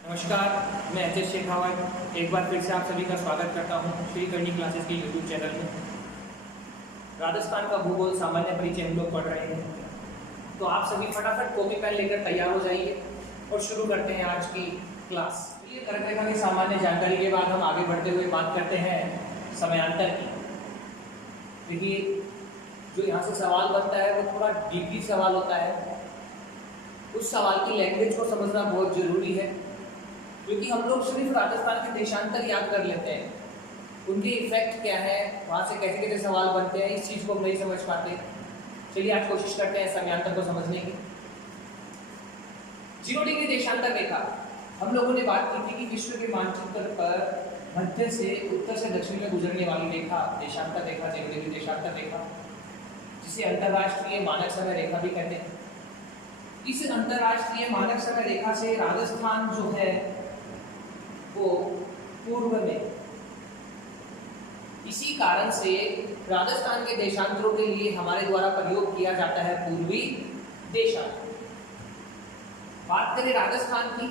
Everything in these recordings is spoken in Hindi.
नमस्कार, मैं एच एस शेखावत एक बार फिर से आप सभी का स्वागत करता हूँ श्री करनी क्लासेस के यूट्यूब चैनल में। राजस्थान का भूगोल सामान्य परिचय हम लोग पढ़ रहे हैं, तो आप सभी फटाफट कॉपी पेन लेकर तैयार हो जाइए और शुरू करते हैं आज की क्लास। ये कर्क रेखा की सामान्य जानकारी के बाद हम आगे बढ़ते हुए बात करते हैं समयांतर की। देखिए, जो यहाँ से सवाल बनता है वो थोड़ा डीपली सवाल होता है। उस सवाल की लैंग्वेज को समझना बहुत जरूरी है, क्योंकि हम लोग सिर्फ राजस्थान के देशांतर याद कर लेते हैं, उनके इफेक्ट क्या है, वहाँ से कैसे कैसे सवाल बनते हैं, इस चीज़ को हम नहीं समझ पाते। चलिए आज कोशिश करते हैं समयांतर को समझने की। 0 डिग्री देशांतर रेखा, हम लोगों ने बात की थी कि विश्व के मानचित्र पर मध्य से उत्तर से दक्षिण में गुजरने वाली रेखा देशांतर रेखा, 0 डिग्री देशांतर रेखा, जिसे अंतरराष्ट्रीय मानक समय रेखा भी कहते हैं। इस अंतरराष्ट्रीय मानक समय रेखा से राजस्थान जो है वो पूर्व में, इसी कारण से राजस्थान के देशांतरों के लिए हमारे द्वारा प्रयोग किया जाता है पूर्वी देशांतर। बात करें राजस्थान की,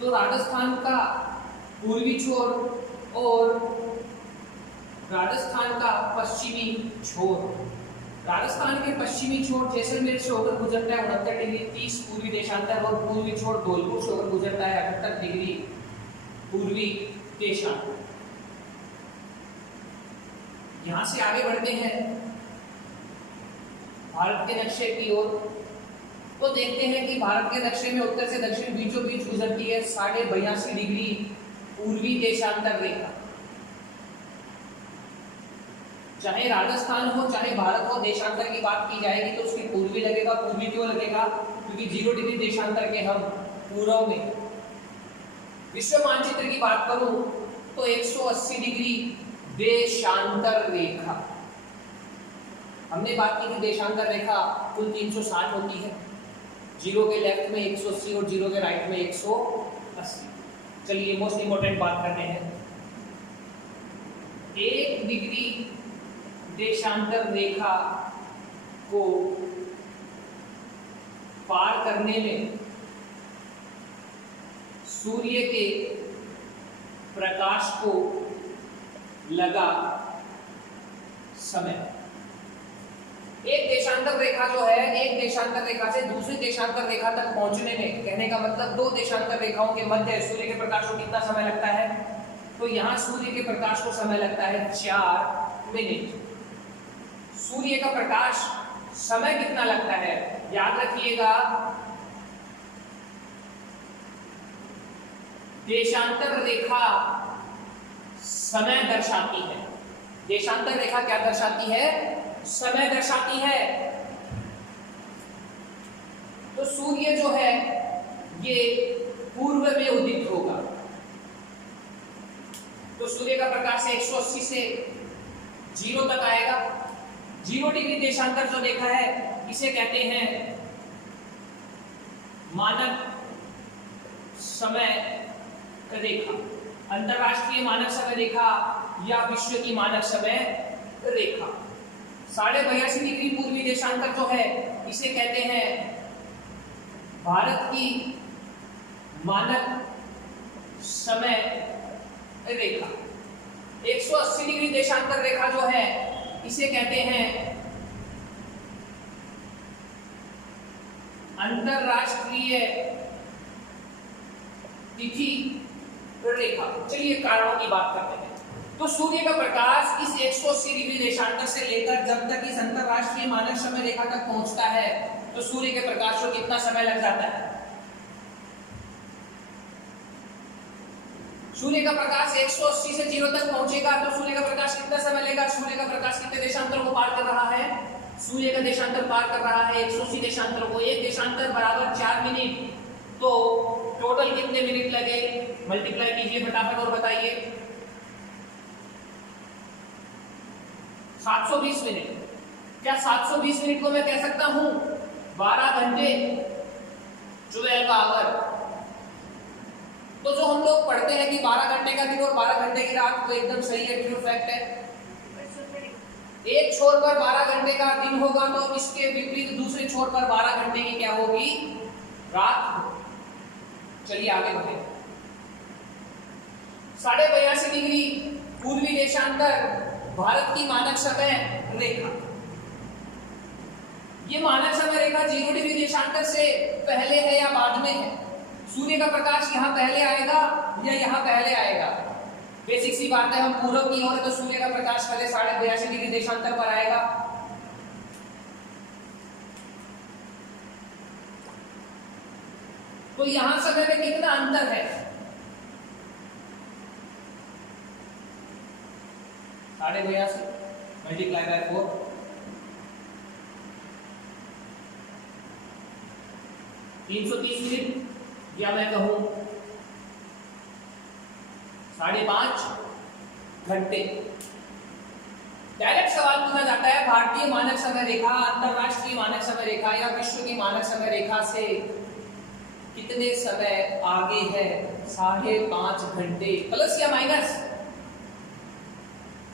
तो राजस्थान का पूर्वी छोर और राजस्थान का पश्चिमी छोर, राजस्थान के पश्चिमी छोर जैसलमेर से होकर गुजरता है 69 डिग्री 30 पूर्वी देशांतर, और पूर्वी छोर धौलपुर से होकर गुजरता है 78 डिग्री पूर्वी देशांतर। यहां से आगे बढ़ते हैं भारत के नक्शे की ओर, तो देखते हैं कि भारत के नक्शे में उत्तर से दक्षिण बीचों बीच गुजरती है 82.5 डिग्री पूर्वी देशांतर रेखा। चाहे राजस्थान हो चाहे भारत हो, देशांतर की बात की जाएगी तो उसकी पूर्वी लगेगा। पूर्वी क्यों लगेगा? क्योंकि 0 डिग्री देशांतर के हम पूर्व में। विश्व मानचित्र की बात करूं तो 180 डिग्री देशांतर रेखा, हमने बात की थी देशांतर रेखा कुल 360 होती है, 0 के लेफ्ट में 180 और 0 के राइट में 180। चलिए मोस्ट इंपोर्टेंट बात करते हैं। 1 डिग्री देशांतर रेखा को पार करने में सूर्य के प्रकाश को लगा समय। एक देशांतर रेखा जो है, एक देशांतर रेखा से दूसरी देशांतर रेखा तक पहुंचने में, कहने का मतलब 2 देशांतर रेखाओं के मध्य सूर्य के प्रकाश को कितना समय लगता है? तो यहां सूर्य के प्रकाश को समय लगता है 4 मिनट। सूर्य का प्रकाश समय कितना लगता है याद रखिएगा, देशांतर रेखा समय दर्शाती है। देशांतर रेखा क्या दर्शाती है? समय दर्शाती है। तो सूर्य जो है ये पूर्व में उदित होगा, तो सूर्य का प्रकाश 180 से 0 तक आएगा। 0 डिग्री देशांतर जो रेखा है इसे कहते हैं मानक समय रेखा, अंतरराष्ट्रीय मानक समय रेखा या विश्व की मानक समय रेखा। 82.5 डिग्री पूर्वी देशांतर जो है इसे कहते हैं भारत की मानक समय रेखा। 180 डिग्री देशांतर रेखा जो है इसे कहते हैं अंतरराष्ट्रीय तिथि रेखा। चलिए कारणों की बात करते हैं। तो सूर्य का प्रकाश इस 180 डिग्री देशांतर से लेकर जब तक इस अंतरराष्ट्रीय मानक समय रेखा तक पहुंचता है तो सूर्य के प्रकाश को कितना समय लग जाता है? सूर्य का प्रकाश 180 से 0 तक पहुंचेगा तो सूर्य का प्रकाश कितना समय लेगा? सूर्य का प्रकाश कितने देशांतरों को पार कर रहा है? सूर्य का देशांतर पार कर रहा है 180 देशांतरों को। एक देशांतर बराबर 4 मिनट, तो टोटल कितने मिनट लगे? मल्टीप्लाई कीजिए फटाफट और बताइए। 720 मिनट। क्या 720 मिनट को मैं कह सकता हूं 12 घंटे 12 आवर? तो जो हम लोग पढ़ते हैं कि 12 घंटे का दिन और 12 घंटे की रात, तो एकदम सही है, ट्रू फैक्ट है। एक छोर पर 12 घंटे का दिन होगा तो इसके विपरीत दूसरे छोर पर 12 घंटे की क्या होगी? रात। चलिए आगे बढ़े। 82.5 डिग्री पूर्वी देशांतर भारत की मानक समय रेखा। ये मानक समय रेखा 0 डिग्री देशांतर से पहले है या बाद में है? सूर्य का प्रकाश यहाँ पहले आएगा या यहाँ पहले आएगा? बेसिक सी बात है, हम पूर्व की ओर है तो सूर्य का प्रकाश पहले 82.5 डिग्री देशांतर पर आएगा। तो यहां समय में कितना अंतर है? 82.5 मल्टीप्लाई बाय 4, 330 मिनट, या मैं कहूं 5.5 घंटे। डायरेक्ट सवाल पूछा जाता है, भारतीय मानक समय रेखा, अंतरराष्ट्रीय मानक समय रेखा या विश्व की मानक समय रेखा से कितने समय आगे है? 5.5 घंटे। प्लस या माइनस?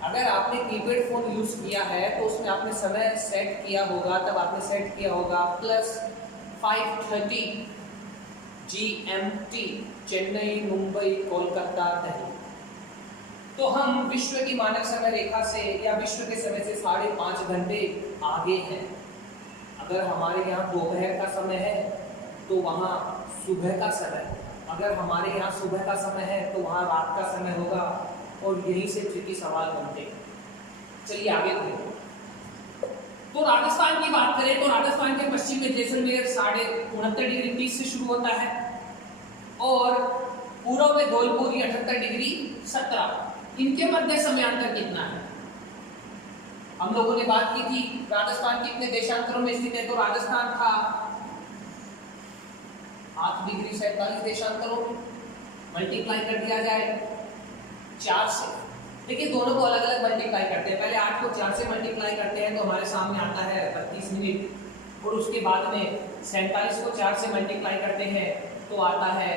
अगर आपने कीपैड फोन यूज किया है तो उसमें आपने समय सेट किया होगा, तब आपने सेट किया होगा प्लस 5:30 GMT, चेन्नई, मुंबई, कोलकाता, दिल्ली। तो हम विश्व की मानक समय रेखा से या विश्व के समय से 5.5 घंटे आगे हैं। अगर हमारे यहाँ दोपहर का समय है तो वहाँ सुबह का समय, अगर हमारे यहाँ सुबह का समय है तो वहाँ रात का समय होगा, और यहीं से ट्रिकी सवाल बनते हैं। चलिए आगे बढ़ें। तो राजस्थान की बात करें तो राजस्थान के पश्चिम में जैसलमेर 69 डिग्री 30 से शुरू होता है, और पूर्व में धौलपुर 78 डिग्री 17। इनके मध्य समयांतर कितना है? हम लोगों ने बात की थी राजस्थान कितने देशांतरों में स्थित है, तो राजस्थान था 8 डिग्री 47 देशांतरों में। मल्टीप्लाई कर दिया जाए 4 से। देखिए दोनों को अलग अलग मल्टीप्लाई करते हैं। पहले 8 को 4 से मल्टीप्लाई करते हैं तो हमारे सामने आता है 32 मिनट, और उसके बाद में 47 को 4 से मल्टीप्लाई करते हैं तो आता है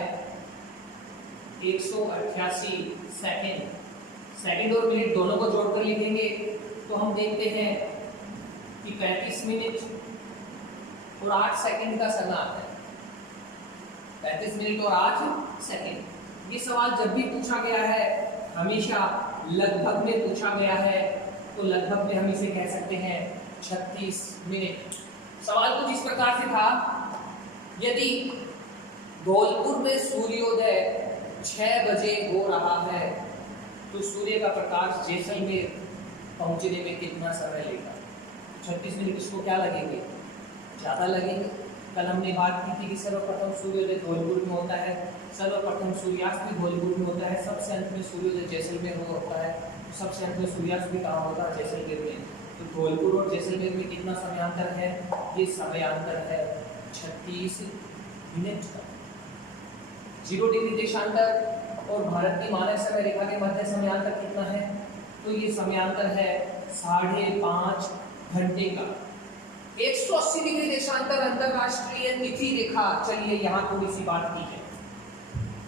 188 सेकंड। सेकंड और मिनट दोनों को जोड़कर लिखेंगे तो हम देखते हैं कि 35 मिनट और 8 सेकंड का समय आता है। 35 मिनट और 8 सेकंड। ये सवाल जब भी पूछा गया है हमेशा लगभग में पूछा गया है, तो लगभग में हम इसे कह सकते हैं 36 मिनट। सवाल कुछ इस प्रकार से था, यदि धौलपुर में सूर्योदय 6 बजे हो रहा है तो सूर्य का प्रकाश जैसलमेर पहुंचने में कितना समय लेगा? 36 मिनट। इसको क्या लगेंगे? ज़्यादा लगेंगे। कल हमने बात की थी कि सर्वप्रथम सूर्योदय धौलपुर में होता है, सर्वप्रथम सूर्यास्त भी धौलपुर में होता है, सबसे अंत में सूर्योदय जैसलमेर में होता है, सबसे अंत में सूर्यास्त भी कहाँ होता है? जैसलमेर में। तो धौलपुर और जैसलमेर में कितना समयांतर है? ये समयांतर है 36 मिनट का। 0 डिग्री देशांतर और भारत की मानक समय रेखा के मध्य समयांतर कितना है? तो ये समयांतर है 5.5 घंटे का। 180 डिग्री देशांतर अंतरराष्ट्रीय तिथि रेखा। चलिए यहाँ थोड़ी सी बात की है।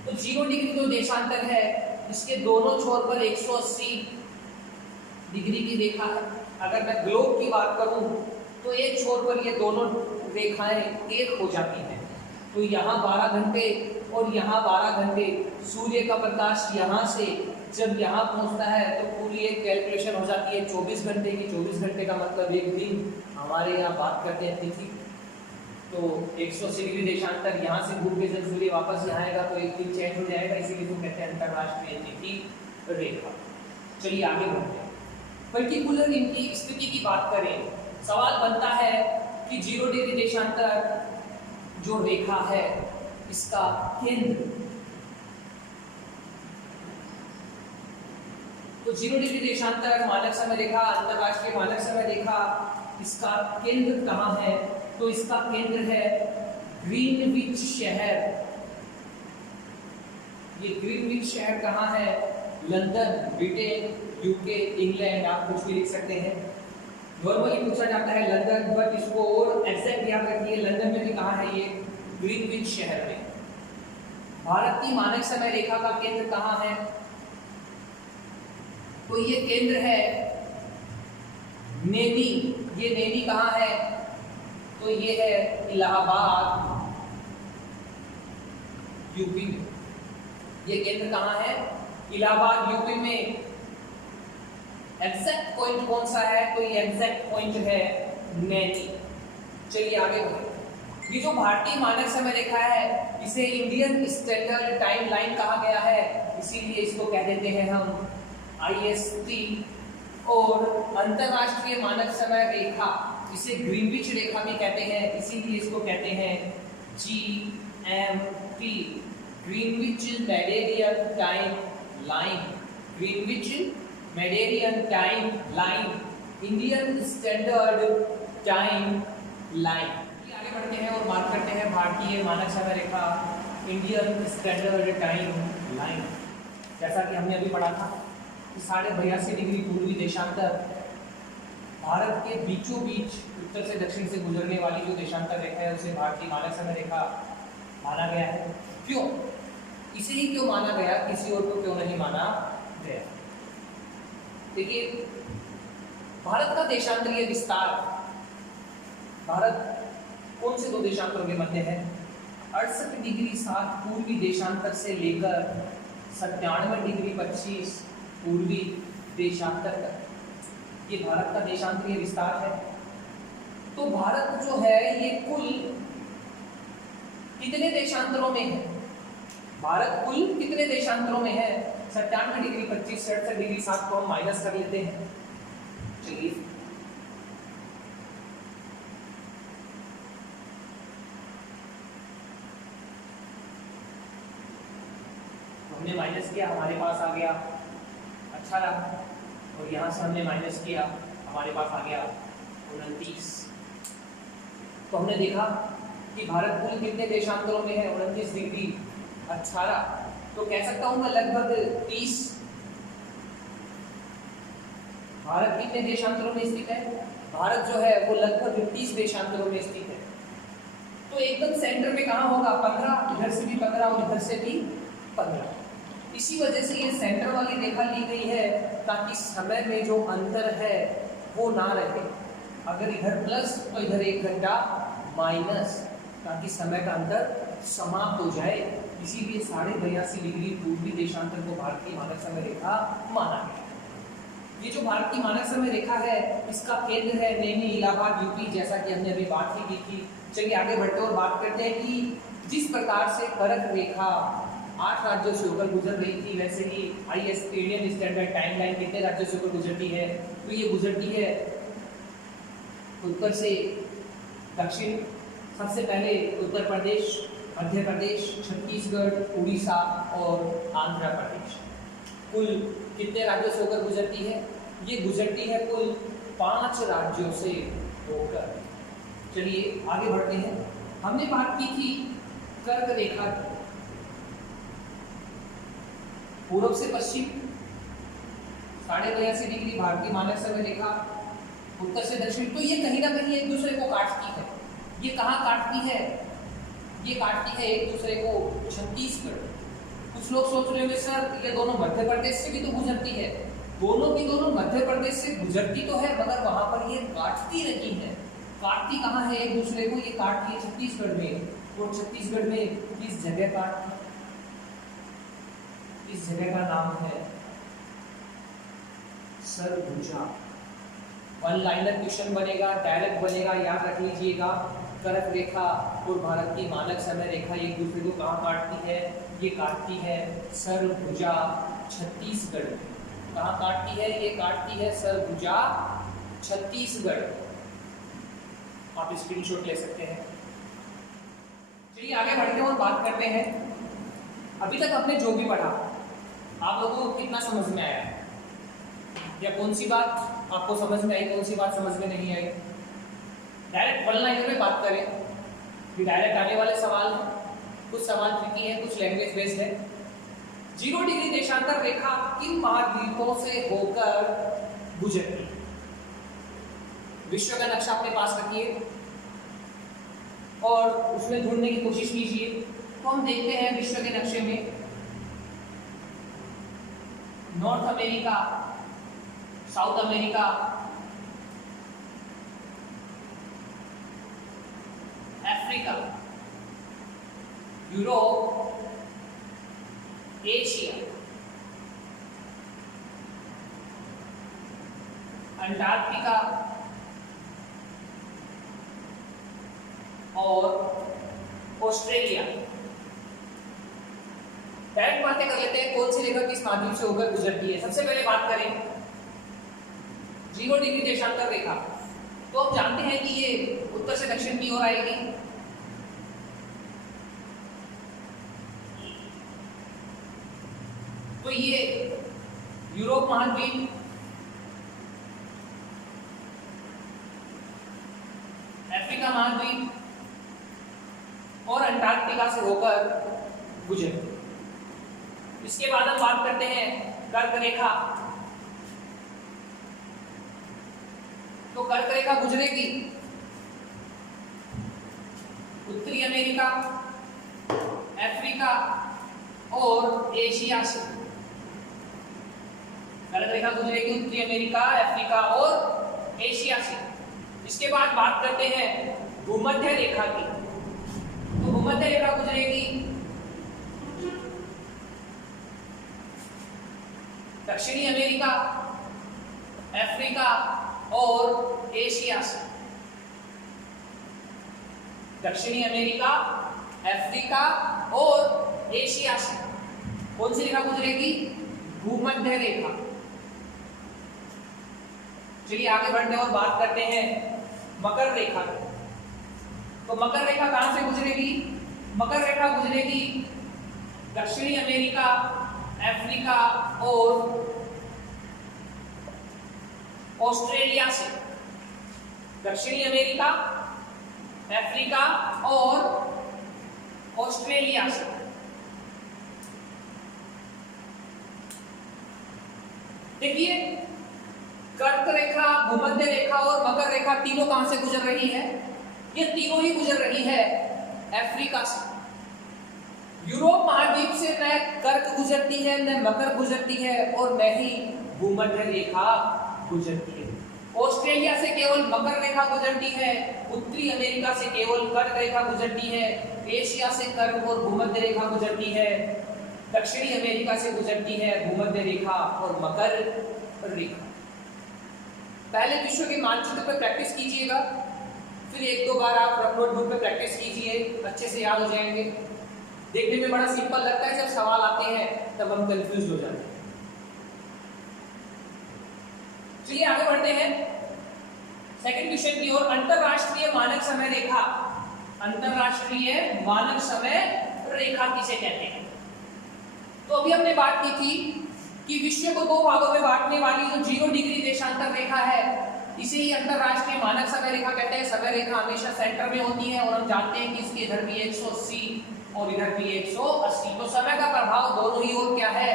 तो 0 डिग्री जो देशांतर है इसके दोनों छोर पर 180 डिग्री की रेखा है। अगर मैं ग्लोब की बात करूं तो एक छोर पर ये दोनों रेखाएं एक हो जाती हैं। तो यहाँ 12 घंटे और यहाँ 12 घंटे। सूर्य का प्रकाश यहाँ से जब यहाँ पहुँचता है तो पूरी एक कैलकुलेशन हो जाती है 24 घंटे की। 24 घंटे का मतलब एक दिन। हमारे यहाँ बात करते हैं तिथि, तो 180 डिग्री देशांतर यहाँ से घूम के जब सूर्य वापस यहाँ आएगा तो एक दिन चेंज हो जाएगा, इसीलिए तो कहते हैं अंतरराष्ट्रीय तिथि रेखा। चलिए आगे बढ़ते हैं। पर्टिकुलर इनकी स्थिति की बात करें, सवाल बनता है कि 0 डिग्री देशांतर जो रेखा है इसका केंद्र, तो 0 डिग्री देशांतर मानक समय रेखा, अंतरराष्ट्रीय मानक समय रेखा, इसका केंद्र कहाँ है? तो इसका केंद्र है ग्रीनविच शहर। ये ग्रीनविच शहर कहाँ है? लंदन, ब्रिटेन, यूके, इंग्लैंड, आप कुछ भी लिख सकते हैं। नॉर्मली पूछा जाता है लंदन, बट इसको और एग्जैक्ट याद रखिए लंदन में भी कहाँ है? ये ग्रीनविच शहर में। भारत की मानक समय रेखा का केंद्र कहाँ है? तो ये केंद्र है नैनी। ये नैनी कहाँ है? तो ये है इलाहाबाद यूपी में। ये केंद्र कहाँ है? इलाहाबाद यूपी में। एग्जैक्ट पॉइंट कौन सा है? तो ये एग्जैक्ट पॉइंट है नैनी। चलिए आगे बढ़े। ये जो भारतीय मानक समय रेखा है इसे इंडियन स्टैंडर्ड टाइम लाइन कहा गया है, इसीलिए इसको कह देते हैं हम IST। और अंतरराष्ट्रीय मानक समय रेखा इसे ग्रीनविच रेखा भी कहते हैं, इसीलिए इसको कहते हैं GMT, Greenwich Mediterranean time line. Greenwich Mediterranean time line, Indian standard time line. आगे बढ़ते हैं और बात करते हैं भारतीय मानक समय रेखा, इंडियन स्टैंडर्ड टाइम लाइन। जैसा कि हमने अभी पढ़ा था कि 82.5 डिग्री पूर्वी देशांतर भारत के बीचों बीच उत्तर से दक्षिण से गुजरने वाली जो देशांतर रेखा है उसे भारतीय मानक समय रेखा माना गया है। क्यों? इसे ही क्यों माना गया, किसी और को क्यों नहीं माना गया? देखिए, भारत का देशांतरीय विस्तार, भारत कौन से दो देशांतरों के मध्य है? 68 डिग्री 7 पूर्वी देशांतर से लेकर 97 डिग्री 25 पूर्वी देशांतर तक ये भारत का देशांतरीय विस्तार है। तो भारत जो है ये कुल कितने देशांतरों में है? भारत कुल कितने देशांतरों में है? 97 डिग्री 25 से 68 डिग्री 7 को हम माइनस कर लेते हैं। चलिए, हमने माइनस किया, हमारे पास आ गया 18, और यहाँ से हमने माइनस किया, हमारे पास आ गया 29। तो हमने देखा कि भारत कुल कितने देशांतरों में है? 29 डिग्री 18। तो कह सकता हूँ मैं लगभग 30। भारत कितने देशांतरों में स्थित है? भारत जो है वो लगभग 30 देशांतरों में स्थित है। तो एकदम सेंटर में कहाँ होगा? 15, इधर से भी 15 और इधर से भी 15। इसी वजह से ये सेंटर वाली रेखा ली गई है ताकि समय में जो अंतर है वो ना रहे। अगर इधर प्लस तो इधर 1 घंटा माइनस, ताकि समय का अंतर समाप्त हो जाए। इसीलिए 82.5 डिग्री पूर्वी देशांतर को भारतीय मानक समय रेखा माना गया। ये जो भारतीय मानक समय रेखा है इसका केंद्र है नैनी, इलाहाबाद यूपी, जैसा कि हमने अभी बात ही की थी। चलिए आगे बढ़ते और बात करते हैं कि जिस प्रकार से कर्क रेखा 8 राज्यों से होकर गुजर रही थी, वैसे ही IST Indian standard time line कितने राज्यों से होकर गुजरती है? तो ये गुजरती है उत्तर से दक्षिण। सबसे पहले उत्तर प्रदेश, मध्य प्रदेश, छत्तीसगढ़, उड़ीसा और आंध्र प्रदेश। कुल कितने राज्यों से होकर गुजरती है? ये गुजरती है कुल 5 राज्यों से होकर। चलिए आगे बढ़ते हैं। हमने बात की थी कर्क रेखा की, पूर्व से पश्चिम 82.5 डिग्री भारतीय मानक समय रेखा, उत्तर से दक्षिण। तो ये कहीं ना कहीं एक दूसरे को काटती है। ये कहाँ काटती है? ये काटती है एक दूसरे को छत्तीसगढ़। कुछ लोग सोच रहे होंगे सर ये दोनों मध्य प्रदेश से भी तो गुजरती है। दोनों की दोनों मध्य प्रदेश से गुजरती तो है, मगर वहां पर ये काटती रही है। काटती कहाँ है एक दूसरे को? ये काटती है छत्तीसगढ़ में। और छत्तीसगढ़ में किस जगह काटती? इस जगह का नाम है सरगुजा। वन लाइनर क्वेश्चन बनेगा, डायरेक्ट बनेगा, याद रख लीजिएगा। कर्क रेखा और भारत की मानक समय रेखा एक दूसरे को कहाँ काटती है? ये काटती है सरगुजा, छत्तीसगढ़। कहाँ काटती है? ये काटती है सरगुजा, छत्तीसगढ़। आप स्क्रीनशॉट ले सकते हैं। चलिए आगे बढ़ते हैं और बात करते हैं। अभी तक आपने जो भी पढ़ा आप लोगों को कितना समझ में आया, या कौन सी बात आपको समझ में आई, कौन सी बात समझ में नहीं आई? डायरेक्ट वन लाइनर में बात करें कि डायरेक्ट आने वाले सवाल, कुछ सवाल ट्रिकी है, कुछ लैंग्वेज बेस्ड है। 0 डिग्री देशांतर रेखा किन महाद्वीपों से होकर गुजरती है? विश्व का नक्शा अपने पास रखिए और उसमें ढूंढने की कोशिश कीजिए। तो हम देखते हैं विश्व के नक्शे में north America, south America, Africa, Europe, Asia, Antarctica और ऑस्ट्रेलिया। डायरेक्ट बातें कर लेते हैं कौन सी रेखा किस महाद्वीप से होकर गुजरती है। सबसे पहले बात करें 0 डिग्री देशांतर रेखा, तो हम जानते हैं कि ये उत्तर से दक्षिण की ओर आएगी। तो ये यूरोप महाद्वीप, अफ्रीका महाद्वीप और अंटार्कटिका से होकर गुजरती। इसके बाद हम बात करते हैं कर्क रेखा। तो कर्क रेखा गुजरेगी उत्तरी अमेरिका, अफ्रीका और एशिया से। कर्क रेखा गुजरेगी उत्तरी अमेरिका, अफ्रीका और एशिया से। इसके बाद बात करते हैं भूमध्य रेखा की। तो भूमध्य रेखा गुजरेगी दक्षिणी अमेरिका, अफ्रीका और एशिया से। दक्षिणी अमेरिका, अफ्रीका और एशिया से कौन सी रेखा गुजरेगी? भूमध्य रेखा। चलिए आगे बढ़ते हैं और बात करते हैं मकर रेखा। तो मकर रेखा कहां से गुजरेगी? मकर रेखा गुजरेगी दक्षिणी अमेरिका, अफ्रीका और ऑस्ट्रेलिया से। दक्षिणी अमेरिका, अफ्रीका और ऑस्ट्रेलिया से। देखिए कर्क रेखा, भूमध्य रेखा और मकर रेखा तीनों कहां से गुजर रही है? ये तीनों ही गुजर रही है अफ्रीका से। यूरोप महाद्वीप से न कर्क गुजरती है, न मकर गुजरती है और न ही भूमध्य रेखा गुजरती है। ऑस्ट्रेलिया से केवल मकर रेखा गुजरती है, उत्तरी अमेरिका से केवल कर्क रेखा गुजरती है, एशिया से कर्क और भूमध्य रेखा गुजरती है, दक्षिणी अमेरिका से गुजरती है भूमध्य रेखा और मकर रेखा। पहले विश्व के मानचित्र पर प्रैक्टिस कीजिएगा, फिर एक दो बार आप रफ नोटबुक पे प्रैक्टिस कीजिए, अच्छे से याद हो जाएंगे। देखने में बड़ा सिंपल लगता है, जब सवाल आते हैं तब हम कंफ्यूज हो जाते हैं। चलिए आगे बढ़ते हैं सेकंड क्वेश्चन की ओर। अंतरराष्ट्रीय मानक समय रेखा। अंतरराष्ट्रीय मानक समय रेखा किसे कहते हैं? तो अभी हमने बात की थी कि विश्व को दो भागों में बांटने वाली जो 0 डिग्री देशांतर रेखा है, इसे ही अंतरराष्ट्रीय मानक समय रेखा कहते हैं। समय रेखा हमेशा सेंटर में होती है और हम जानते हैं कि इसके इधर भी 180 और इधर भी 180। तो समय का प्रभाव दोनों ही ओर क्या है?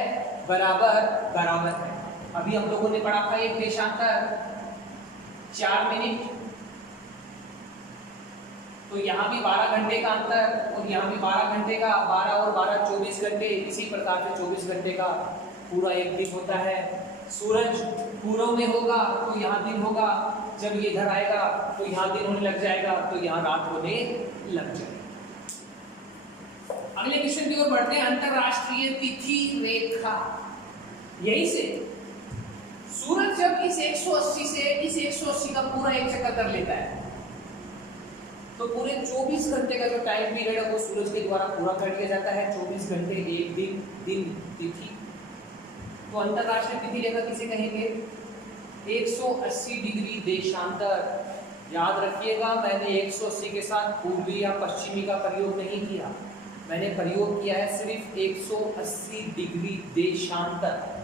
बराबर बराबर है। अभी हम लोगों ने पढ़ा था एक देशांतर 4 मिनट, तो यहाँ भी 12 घंटे का अंतर और यहाँ भी 12 घंटे का, 12 और 12 24 घंटे। इसी प्रकार से 24 घंटे का पूरा एक दिन होता है। सूरज पूर्व में होगा तो यहाँ दिन होगा, जब ये इधर आएगा तो यहाँ दिन होने लग जाएगा, तो यहाँ रात होने लग जाएगी। अगले क्वेश्चन की ओर बढ़ते हैं। अंतरराष्ट्रीय तिथि रेखा। यही से सूरज जब इस 180 से इस 180 का पूरा एक चक्कर कर लेता है, तो पूरे 24 घंटे का जो टाइम पीरियड है वो सूरज के द्वारा पूरा कर लिया जाता है। 24 घंटे, एक दिन, दिन, तिथि। तो अंतरराष्ट्रीय तिथि रेखा किसे कहेंगे? 180 डिग्री देशांतर। याद रखिएगा, मैंने 180 के साथ पूर्वी या पश्चिमी का प्रयोग नहीं किया, मैंने प्रयोग किया है सिर्फ 180 डिग्री देशांतर।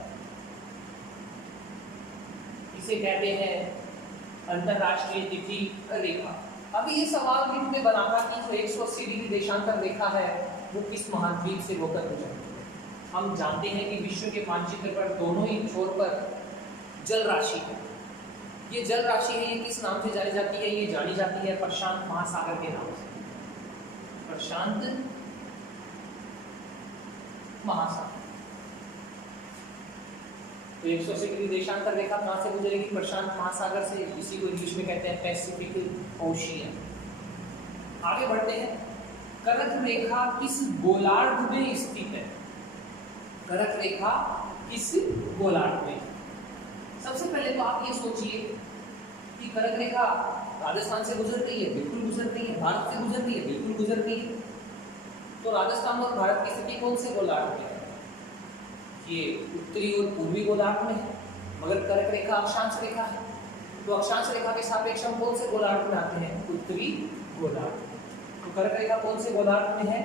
इसे कहते हैं अंतरराष्ट्रीय तिथि रेखा। अभी ये सवाल भी में बना था कि जो 180 डिग्री देशांतर रेखा है वो किस महाद्वीप से होकर गुजरती है। हम जानते हैं कि विश्व के मानचित्र पर दोनों ही छोर पर जल राशि है। ये जल राशि है, ये किस नाम से जानी जाती है? ये जानी जाती है प्रशांत महासागर के नाम से। प्रशांत महासागर। तो 180 डिग्री देशांतर रेखा कहां से गुजरेगी? प्रशांत महासागर से। इसी को इंग्लिश में कहते हैं पैसिफिक ओशियन। आगे बढ़ते हैं। कर्क रेखा किस गोलार्ध में स्थित है? कर्क रेखा किस गोलार्ध में? सबसे पहले तो आप ये सोचिए कि कर्क रेखा राजस्थान से गुजर रही है, बिल्कुल गुजर रही है। भारत से गुजर रही है, बिल्कुल गुजर रही है। तो राजस्थान और भारत की स्थिति कौन से गोलार्ध में है? ये उत्तरी और पूर्वी गोलार्ध में है, मगर कर्क रेखा अक्षांश रेखा है। तो अक्षांश रेखा के सापेक्ष हम कौन से गोलार्ध में आते हैं? उत्तरी गोलार्ध। तो कर्क रेखा कौन से गोलार्ध में है?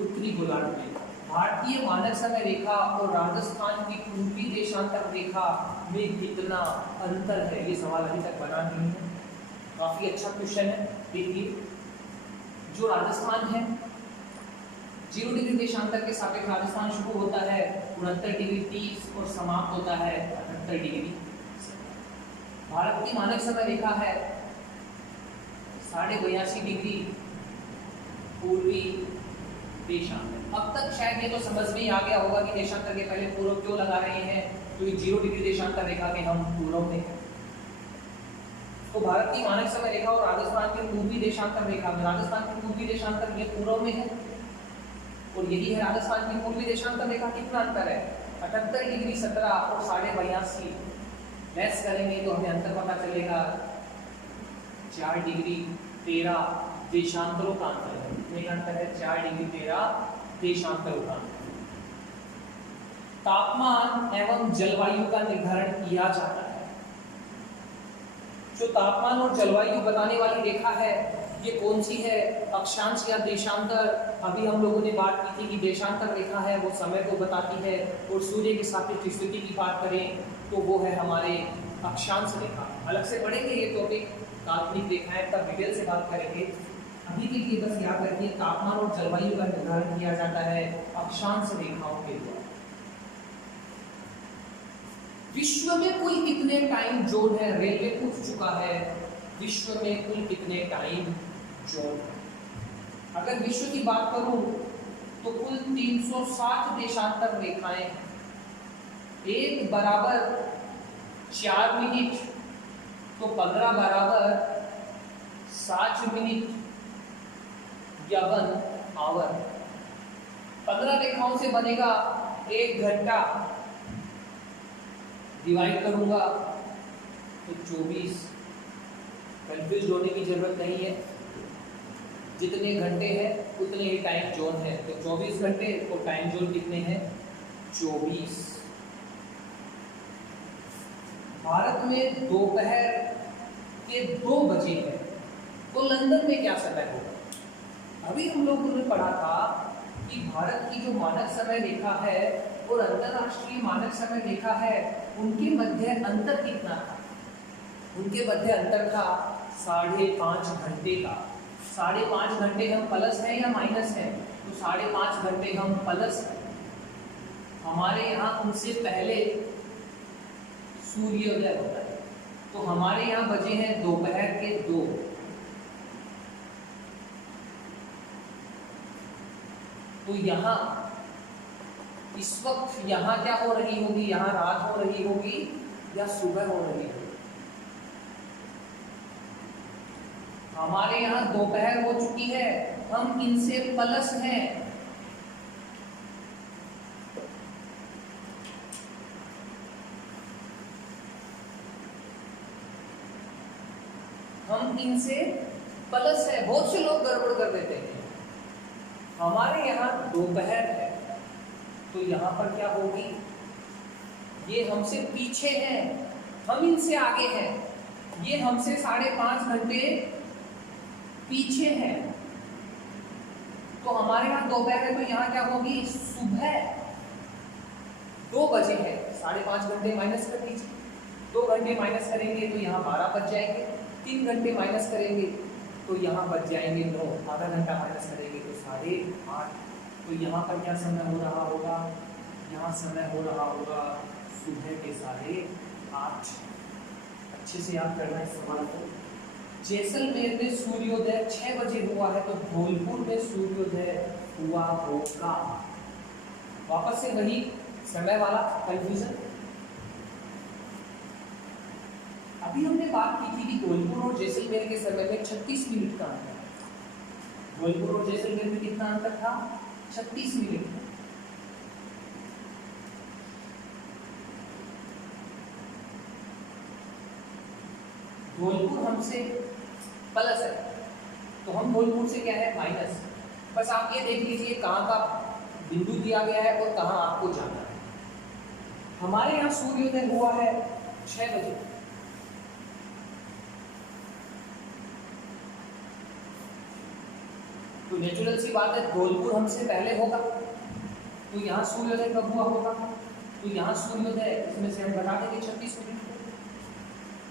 उत्तरी गोलार्ध में। भारतीय मानक समय रेखा और राजस्थान की पूर्वी देशांतर रेखा में कितना अंतर है? ये सवाल अभी तक बना नहीं है। काफी अच्छा क्वेश्चन है। देखिए, जो राजस्थान है 0 डिग्री देशांतर के सापेक्ष राजस्थान शुरू होता है 69 डिग्री 30 और समाप्त होता है 78 डिग्री। भारत की मानक समय रेखा है 82.5 डिग्री पूर्वी देशांतर। अब तक शायद ये तो समझ में ही आ गया होगा कि देशांतर के पहले पूर्व क्यों लगा रहे हैं, तो ये 0 डिग्री देशांतर रेखा के हम पूर्व में हैं। तो भारत की मानक समय रेखा और राजस्थान की पूर्वी देशांतर रेखा में, राजस्थान की पूर्वी देशांतर ये पूर्व में है और यही है राजस्थान की पूर्वी देशांतर रेखा। कितना अंतर है? 78 डिग्री 17 और 82.5। लेस करेंगे तो हमें अंतर पता चलेगा 4 डिग्री 13 देशांतरों का अंतर है। कितने का अंतर है? 4 डिग्री 13 देशांतरों का अंतर। तापमान एवं जलवायु का निर्धारण किया जाता है। जो तापमान और जलवायु बताने वाली रेखा है ये कौन सी है? अक्षांश या देशांतर। अभी हम लोगों ने बात की थी कि देशांतर रेखा है वो समय को बताती है, और सूर्य के सापेक्ष स्थिति की बात करें तो वो है हमारे अक्षांश रेखा। अलग से पढ़ेंगे ये टॉपिक, काल्पनिक रेखाएं का डिटेल से बात करेंगे। अभी के लिए बस याद रखिए तापमान और जलवायु का निर्धारण किया जाता है अक्षांश रेखाओं के द्वारा। विश्व में कुल कितने टाइम जोन है? रेलवे पूछ चुका है, विश्व में कुल कितने टाइम जोन है? अगर विश्व की बात करूं तो कुल 360 देशांतर रेखाएं हैं। एक बराबर 4 मिनट, तो 15 बराबर 60 मिनट या 1 आवर। 15 रेखाओं से बनेगा 1 घंटा, डिवाइड करूंगा तो 24। कंफ्यूज होने की जरूरत नहीं है, जितने घंटे हैं उतने ही टाइम जोन है। तो 24 घंटे और टाइम जोन कितने हैं? 24। भारत में दोपहर के 2 बजे है, तो लंदन में क्या समय होगा? अभी हम लोगों ने पढ़ा था कि भारत की जो मानक समय रेखा है और अंतरराष्ट्रीय मानक समय रेखा है उनके मध्य अंतर कितना था? उनके मध्य अंतर था 5.5 घंटे का। 5.5 घंटे हम प्लस हैं या माइनस हैं? तो 5.5 घंटे हम प्लस हैं। हमारे यहाँ उनसे पहले सूर्योदय होता है, तो हमारे यहाँ बजे हैं दोपहर के 2। तो यहाँ इस वक्त यहाँ क्या हो रही होगी? यहाँ रात हो रही होगी या सुबह हो रही होगी? हमारे यहाँ दोपहर हो चुकी है, हम इनसे प्लस हैं। हम इनसे प्लस है। बहुत से लोग गड़बड़ कर देते हैं। हमारे यहाँ दोपहर है, तो यहाँ पर क्या होगी? ये हमसे पीछे हैं, हम इनसे आगे हैं। ये हमसे 5.5 घंटे पीछे हैं, तो हमारे यहाँ दोपहर है, तो यहाँ क्या होगी? सुबह 2 बजे है। 5.5 घंटे माइनस कर दीजिए, 2 घंटे माइनस करेंगे तो यहाँ 12 बज जाएंगे। 3 घंटे माइनस करेंगे तो यहाँ बच जाएंगे 9। आधा घंटा माइनस करेंगे तो 8:30। तो यहाँ पर क्या समय हो रहा होगा? यहाँ समय हो रहा होगा सुबह के 8:30। अच्छे से याद करना इस सवाल को। जैसलमेर में सूर्योदय 6 बजे हुआ है, तो धौलपुर में सूर्योदय हुआ होगा। वापस से वही समय वाला कंफ्यूजन। अभी हमने बात की थी कि धौलपुर और जैसलमेर के समय में 36 मिनट का अंतर है। धौलपुर और जैसलमेर में कितना अंतर था? 36 मिनट। धौलपुर हमसे प्लस है, तो हम धौलपुर से क्या है माइनस। बस आप ये देख लीजिए कहाँ का बिंदु दिया गया है और कहाँ आपको जाना है। हमारे यहाँ सूर्योदय हुआ है 6 बजे, तो नेचुरल सी बात है धौलपुर हमसे पहले होगा, तो यहाँ सूर्योदय कब हुआ होगा, तो यहाँ सूर्योदय इसमें से हम घटा देंगे 36 मिनट,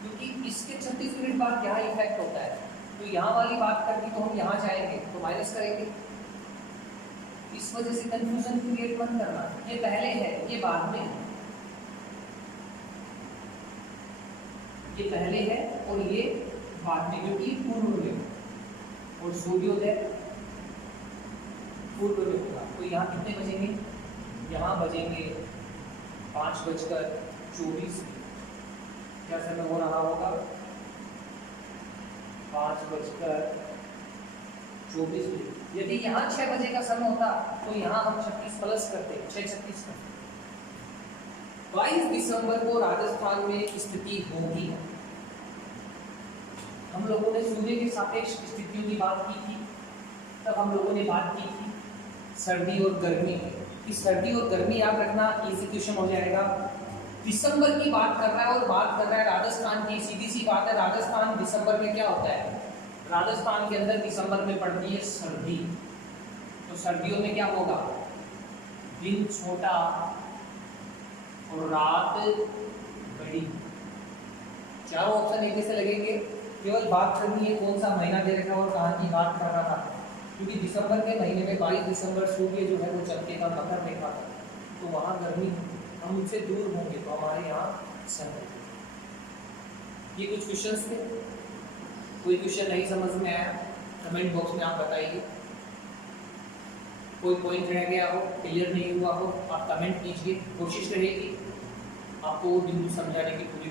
क्योंकि इसके 36 मिनट बाद यहाँ इफेक्ट होता है, तो यहाँ वाली बात करके तो हम यहाँ जाएंगे तो माइनस करेंगे। इस वजह से कंफ्यूजन क्रिएट मत करना, ये पहले है ये बाद में है, ये पहले है और ये बाद में, क्योंकि पूर्व में और सूर्योदय पूर्व में होगा। तो यहाँ कितने बजेंगे, यहाँ बजेंगे 5:24। क्या समय हो रहा होगा, 5:24। यदि यहाँ 6 बजे का समय होता तो यहाँ हम 36 प्लस करते, 6:36 करते। 22 दिसंबर को राजस्थान में स्थिति होगी। हम लोगों ने सूर्य के सापेक्ष स्थितियों की बात की थी, तब हम लोगों ने बात की थी सर्दी और गर्मी की। सर्दी और गर्मी याद रखना, इजी क्वेश्चन हो जाएगा। दिसंबर की बात कर रहा है और बात कर रहा है राजस्थान की, सीधी सी बात है। राजस्थान दिसंबर में क्या होता है, राजस्थान के अंदर दिसंबर में पड़ती है सर्दी, तो सर्दियों में क्या होगा, दिन छोटा और रात बड़ी। चारों ऑप्शन एक जैसे लगेंगे, केवल बात करनी है कौन सा महीना दे रखा और कहाँ की बात कर रहा था, क्योंकि दिसंबर के महीने में 22 दिसंबर सूर्य जो है वो चलते का मकर रेखा था, तो वहाँ गर्मी, हम उनसे दूर होंगे तो हमारे यहाँ सर्दी। ये कुछ क्वेश्चंस थे, कोई क्वेश्चन नहीं समझ में आया कमेंट बॉक्स में आप बताइए, कोई पॉइंट रह गया हो, क्लियर नहीं हुआ हो, आप कमेंट कीजिए। कोशिश रहेगी आपको वो बिंदु समझाने की पूरी।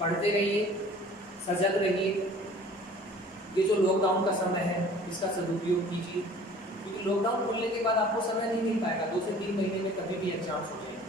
पढ़ते रहिए, सजग रहिए। ये जो लॉकडाउन का समय है इसका सदुपयोग कीजिए, क्योंकि लॉकडाउन खुलने के बाद आपको समय नहीं मिल पाएगा, 2 से 3 महीने में कभी भी एग्जाम्स हो जाएंगे।